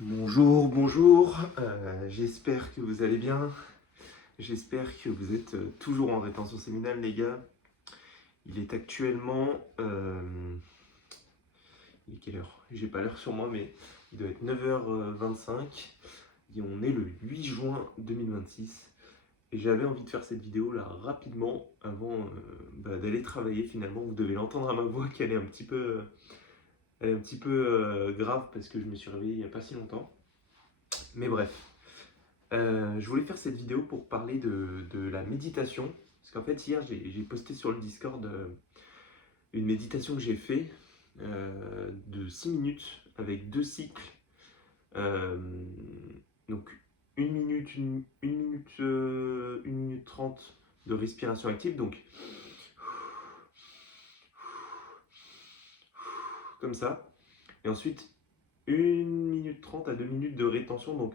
Bonjour, bonjour, j'espère que vous allez bien, j'espère que vous êtes toujours en rétention séminale les gars. Il est actuellement, il est quelle heure? J'ai pas l'heure sur moi mais il doit être 9h25 et on est le 8 juin 2026 et j'avais envie de faire cette vidéo là rapidement avant d'aller travailler finalement. Vous devez l'entendre à ma voix qu'elle est un petit peu, elle est un petit peu grave parce que je me suis réveillé il y a pas si longtemps. Mais bref. Je voulais faire cette vidéo pour parler de la méditation. Parce qu'en fait, hier, j'ai posté sur le Discord une méditation que j'ai fait de 6 minutes avec deux cycles. Euh, donc, une minute 30 de respiration active. Donc, comme ça. Et ensuite, une minute 30 à 2 minutes de rétention. Donc,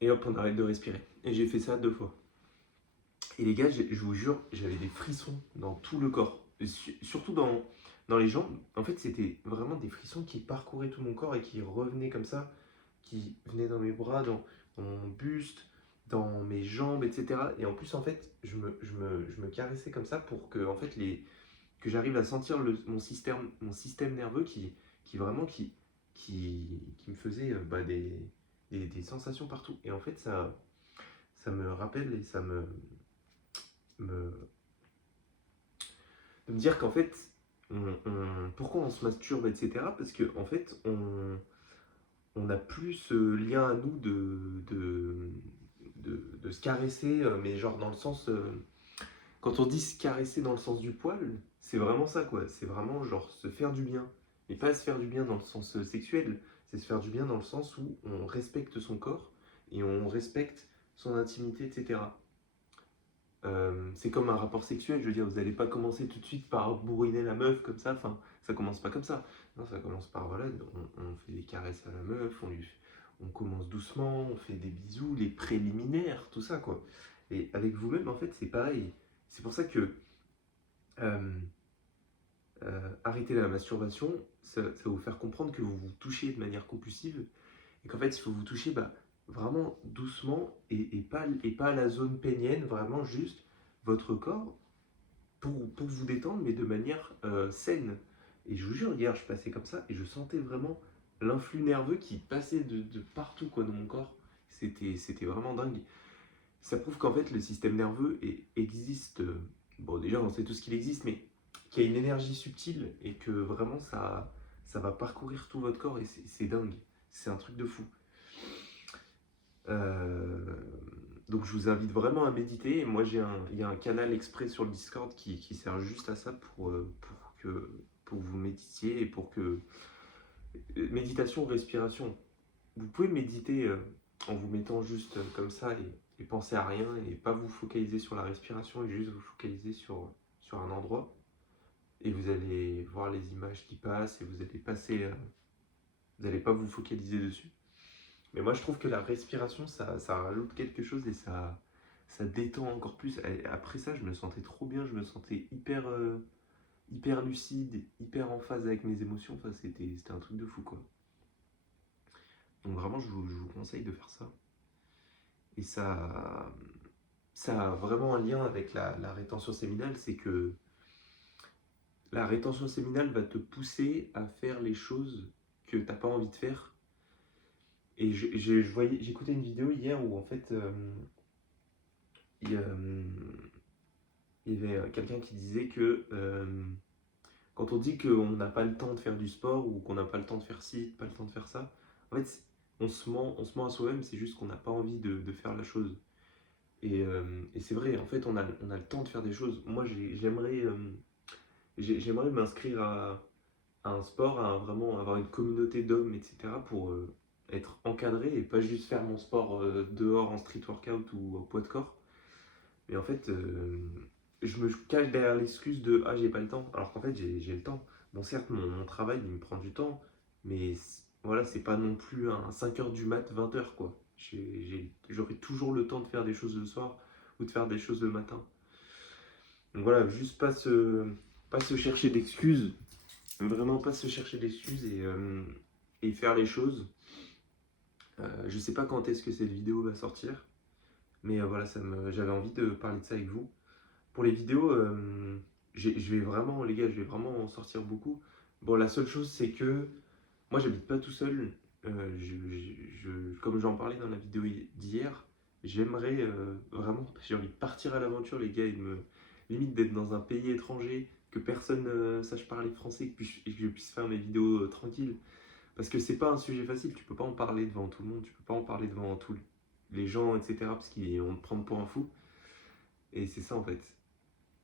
et hop, on arrête de respirer. Et j'ai fait ça deux fois. Et les gars, je vous jure, j'avais des frissons dans tout le corps. Surtout dans les jambes. En fait, c'était vraiment des frissons qui parcouraient tout mon corps et qui revenaient comme ça, qui venaient dans mes bras, dans mon buste, dans mes jambes, etc. Et en plus, en fait, je me caressais comme ça pour que, en fait, que j'arrive à sentir mon système nerveux qui vraiment qui me faisait des sensations partout. Et en fait, ça me rappelle et me, de me dire qu'en fait, pourquoi on se masturbe, etc. Parce qu'en en fait, on n'a plus ce lien à nous de se caresser, mais genre dans le sens. Quand on dit se caresser dans le sens du poil, c'est vraiment ça, quoi. C'est vraiment genre se faire du bien. Et pas se faire du bien dans le sens sexuel, c'est se faire du bien dans le sens où on respecte son corps et on respecte son intimité, etc. C'est comme un rapport sexuel, je veux dire, vous n'allez pas commencer tout de suite par bourriner la meuf comme ça, enfin, ça commence pas comme ça. Non, ça commence par, voilà, on fait des caresses à la meuf, on commence doucement, on fait des bisous, les préliminaires, tout ça, quoi. Et avec vous-même, en fait, c'est pareil. C'est pour ça que euh, arrêter la masturbation, ça va vous faire comprendre que vous vous touchez de manière compulsive et qu'en fait, il faut vous toucher vraiment doucement et pas la zone pénienne, vraiment juste votre corps pour vous détendre, mais de manière saine. Et je vous jure, hier, je passais comme ça et je sentais vraiment l'influx nerveux qui passait de partout quoi, dans mon corps. C'était vraiment dingue. Ça prouve qu'en fait, le système nerveux existe. Bon, déjà, on sait tout ce qu'il existe, mais qu'il y a une énergie subtile et que vraiment, ça va parcourir tout votre corps et c'est dingue. C'est un truc de fou. Euh, donc je vous invite vraiment à méditer. Et moi, il y a un canal exprès sur le Discord qui sert juste à ça pour que vous méditiez et pour que... Méditation, respiration. Vous pouvez méditer en vous mettant juste comme ça et penser à rien et pas vous focaliser sur la respiration et juste vous focaliser sur un endroit. Et vous allez voir les images qui passent et vous allez vous n'allez pas vous focaliser dessus. Mais moi, je trouve que la respiration, ça rajoute quelque chose et ça détend encore plus. Et après ça, je me sentais trop bien, je me sentais hyper lucide, hyper en phase avec mes émotions. Enfin, c'était un truc de fou, quoi. Donc vraiment, je vous conseille de faire ça. Et ça a vraiment un lien avec la rétention séminale, c'est que la rétention séminale va te pousser à faire les choses que tu n'as pas envie de faire. Et j'écoutais une vidéo hier où en fait, il y a, il y avait quelqu'un qui disait que quand on dit qu'on n'a pas le temps de faire du sport ou qu'on n'a pas le temps de faire ci, pas le temps de faire ça, en fait, on se ment à soi-même, c'est juste qu'on n'a pas envie de faire la chose. Et c'est vrai, en fait, on a le temps de faire des choses. Moi, j'aimerais m'inscrire à un sport, à vraiment avoir une communauté d'hommes, etc., pour être encadré et pas juste faire mon sport dehors en street workout ou au poids de corps. Mais en fait, je me cache derrière l'excuse de ah, j'ai pas le temps, alors qu'en fait, j'ai le temps. Bon, certes, mon travail, il me prend du temps, mais voilà, c'est pas non plus un 5h du mat, 20h, quoi. J'aurai toujours le temps de faire des choses le soir ou de faire des choses le matin. Donc voilà, juste pas se chercher d'excuses, vraiment pas se chercher d'excuses et faire les choses. Je sais pas quand est-ce que cette vidéo va sortir, mais voilà, j'avais envie de parler de ça avec vous. Pour les vidéos, je vais vraiment, les gars, je vais vraiment en sortir beaucoup. Bon, la seule chose, c'est que moi, j'habite pas tout seul. Comme j'en parlais dans la vidéo d'hier, j'aimerais vraiment, j'ai envie de partir à l'aventure, les gars, et limite d'être dans un pays étranger, que personne sache parler français, et que je puisse faire mes vidéos tranquilles. Parce que c'est pas un sujet facile, tu peux pas en parler devant tout le monde, tu peux pas en parler devant tous les gens, etc. Parce qu'ils vont te prendre pour un fou. Et c'est ça en fait.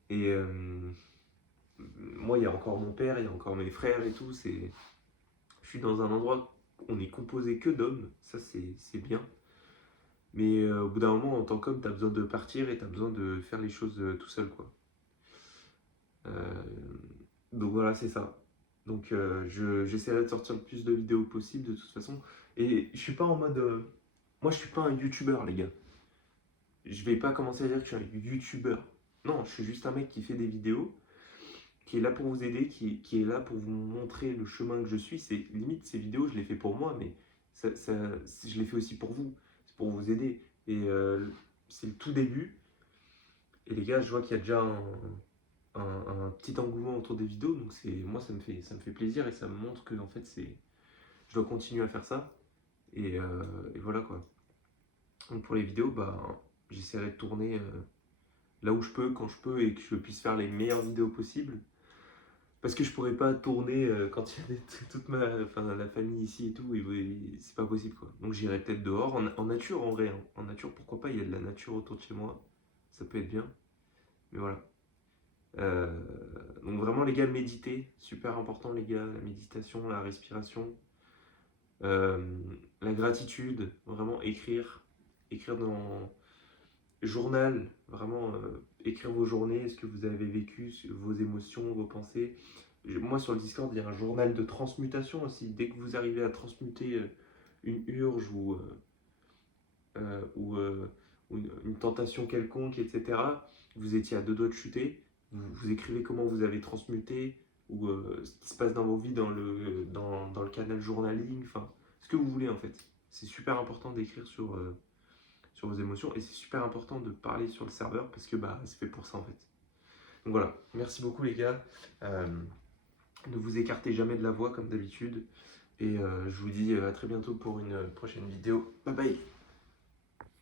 Et moi, il y a encore mon père, il y a encore mes frères et tout. Je suis dans un endroit où on est composé que d'hommes, ça c'est bien. Mais au bout d'un moment, en tant qu'homme, tu as besoin de partir et tu as besoin de faire les choses tout seul, quoi. Euh, donc voilà, c'est ça. Donc j'essaierai de sortir le plus de vidéos possible de toute façon. Et je suis pas en mode. Moi, je suis pas un youtubeur, les gars. Je vais pas commencer à dire que je suis un youtubeur. Non, je suis juste un mec qui fait des vidéos, qui est là pour vous aider, qui est là pour vous montrer le chemin que je suis. C'est limite ces vidéos, je les fais pour moi, mais je les fais aussi pour vous. C'est pour vous aider. Et c'est le tout début. Et les gars, je vois qu'il y a déjà un petit engouement autour des vidéos, donc moi ça me fait plaisir et ça me montre que en fait je dois continuer à faire ça. Et voilà quoi. Donc pour les vidéos, bah j'essaierai de tourner là où je peux, quand je peux, et que je puisse faire les meilleures vidéos possibles. Parce que je pourrais pas tourner quand il y a toute la famille ici et tout, et c'est pas possible quoi. Donc j'irai peut-être dehors, en nature en vrai, hein. En nature, pourquoi pas, il y a de la nature autour de chez moi, ça peut être bien. Mais voilà. Euh, donc vraiment les gars, méditer, super important les gars, la méditation, la respiration, euh, la gratitude, vraiment écrire dans journal, vraiment écrire vos journées, ce que vous avez vécu, vos émotions, vos pensées. Moi sur le Discord, il y a un journal de transmutation aussi. Dès que vous arrivez à transmuter une urge ou une tentation quelconque, etc., vous étiez à deux doigts de chuter, vous écrivez comment vous avez transmuté, ou ce qui se passe dans vos vies dans le canal journaling, enfin, ce que vous voulez en fait. C'est super important d'écrire sur vos émotions et c'est super important de parler sur le serveur parce que bah, c'est fait pour ça en fait. Donc voilà, merci beaucoup les gars. Ne vous écartez jamais de la voix comme d'habitude et je vous dis à très bientôt pour une prochaine vidéo. Bye bye.